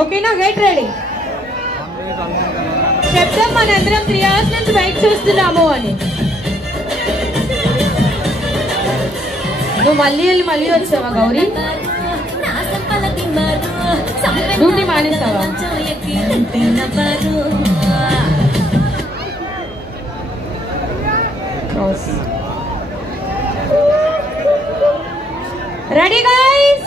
ఓకేనా? Get ready. చెప్తాం మనందరం 3 hours నుంచి వెయిట్ చేస్తున్నాము అని. నువ్వు మళ్ళీ వచ్చావా గౌరీ? డ్యూటీ మానేస్తావా? Ready guys?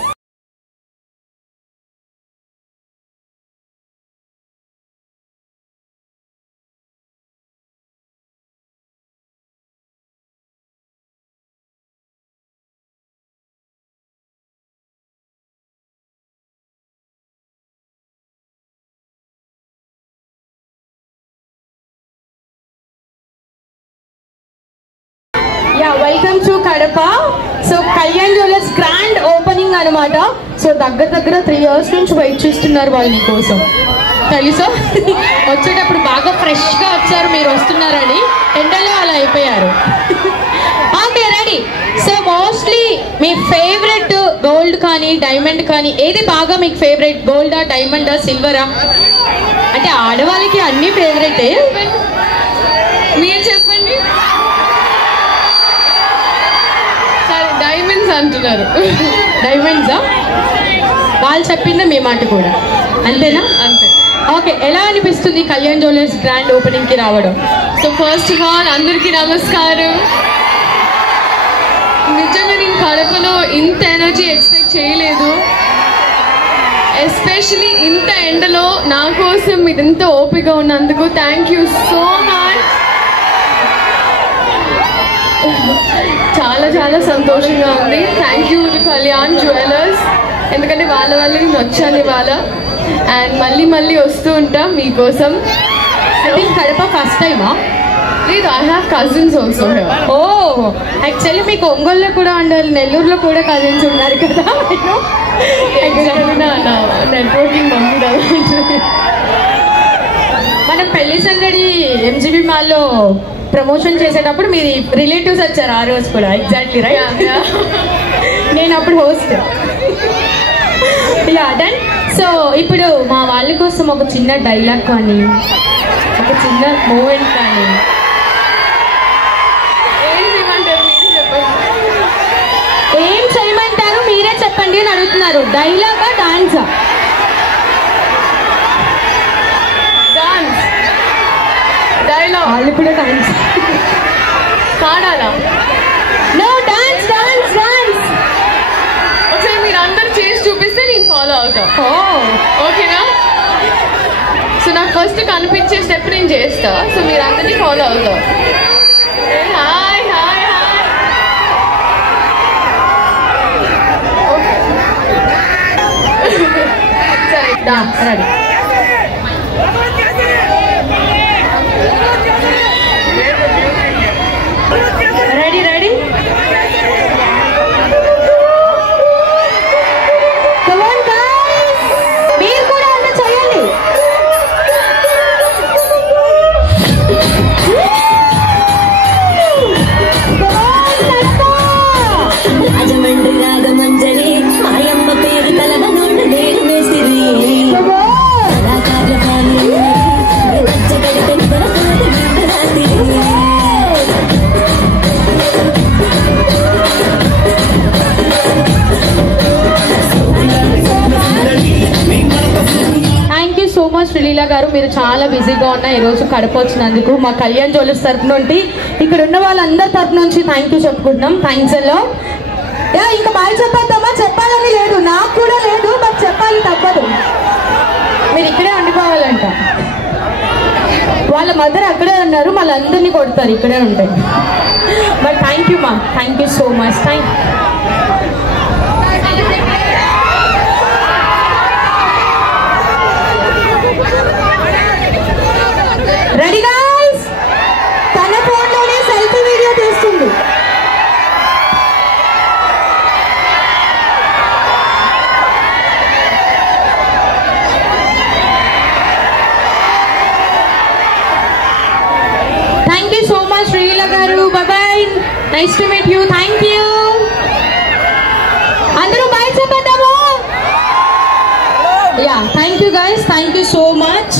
Welcome to Kadapa. So Kalyan jewellers grand opening అనమాట. సో దగ్గర 3 years నుంచి వెయిట్ చేస్తున్నారు వాళ్ళు మీకోసం తెలుసా? వచ్చేటప్పుడు బాగా ఫ్రెష్గా వచ్చారు, మీరు వస్తున్నారని ఎండలో అలా అయిపోయారు. Okay ready. సో మోస్ట్లీ మీ ఫేవరెట్ గోల్డ్ కానీ డైమండ్ కానీ ఏది బాగా మీకు ఫేవరెట్? గోల్డా, డైమండా, సిల్వరా? అంటే ఆడవాళ్ళకి అన్ని ఫేవరెటే. మీరు చెప్పండి. డైమండ్స్ అంటున్నారు. డైమండ్సా? వాళ్ళు చెప్పిందా మీ మాట కూడా అంతేనా? అంతే. ఓకే, ఎలా అనిపిస్తుంది కళ్యాణ్ జ్యువెలర్స్ గ్రాండ్ ఓపెనింగ్కి రావడం? సో ఫస్ట్ ఆఫ్ ఆల్ అందరికీ నమస్కారం. నిజంగా నేను కడపలో ఇంత ఎనర్జీ ఎక్స్పెక్ట్ చేయలేదు. ఎస్పెషలీ ఇంత ఎండలో నా కోసం మీరు ఇంత ఓపిక ఉన్నందుకు థ్యాంక్ యూ సో మచ్. చాలా సంతోషంగా ఉంది. Thank you to Kalyan jewellers, ఎందుకంటే వాళ్ళ వల్ల నేను వచ్చాను ఇవాళ. అండ్ మళ్ళీ వస్తూ ఉంటాం మీకోసం. అంటే కడప ఫస్ట్ టైమా? లేదు, I have cousins also. Oh, actually మీకు ఒంగోలులో కూడా ఉండాలి, నెల్లూరులో కూడా కజిన్స్ ఉన్నారు కదా. నెట్వర్కింగ్ మనం పెళ్లి సందడి ఎంజీబీ మాల్లో ప్రమోషన్ చేసేటప్పుడు మీ రిలేటివ్స్ వచ్చారు ఆ రోజు కూడా. Exactly right. నేను అప్పుడు హోస్ట్. Yeah done. సో ఇప్పుడు మా వాళ్ళ కోసం ఒక చిన్న డైలాగ్ కానీ ఒక చిన్న మూమెంట్ కానీ ఏం చేయమంటారు మీరే చెప్పండి అని అడుగుతున్నారు. డైలాగా డాన్సా? వాళ్ళు కూడా డాన్స్ పాడాలా? No, dance dance dance. ఒకసారి మీరు అందరు చేసి చూపిస్తే నేను ఫాలో అవుతా. ఓకేనా? సో నాకు ఫస్ట్ కనిపించే స్టెప్ నేను చేస్తా, సో మీరు అందరినీ ఫాలో అవుతా. Hi hi hi. సరే డాన్స్ రెడీ. Ready ready. మీరు కూడా అంత చేయండి. రాజమండ్రి రాగమంజరి మాయమ్మ పేరు కలవనోడు నేను వేసిరి కళాకారుల శ్రీలీల గారు, మీరు చాలా బిజీగా ఉన్న ఈరోజు కడప వచ్చినందుకు మా కళ్యాణ్ జ్యువెలర్స్ తరఫు నుండి ఇక్కడ ఉన్న వాళ్ళందరి తరఫు నుంచి థ్యాంక్ యూ చెప్పుకుంటున్నాం. థ్యాంక్స్ అలా. ఇంకా బాయ్ చెప్పేద్దామా? చెప్పాలని లేదు, నాకు కూడా లేదు, బట్ చెప్పాలి తప్పదు. మీరు ఇక్కడే ఉండిపోవాలంట. వాళ్ళ మదర్ అక్కడే ఉన్నారు, వాళ్ళందరినీ కొడతారు ఇక్కడే ఉంటాయి. బట్ థ్యాంక్ యూ మా, thank you so much. Ready guys? తన ఫోన్లోనే సెల్ఫీ వీడియో తీస్తుంది. Thank you so much Sreeleela గారు. Bye, nice to meet you. Thank you. అందరూ బాయ్ చెప్పేద్దాము. Yeah thank you guys, thank you so much.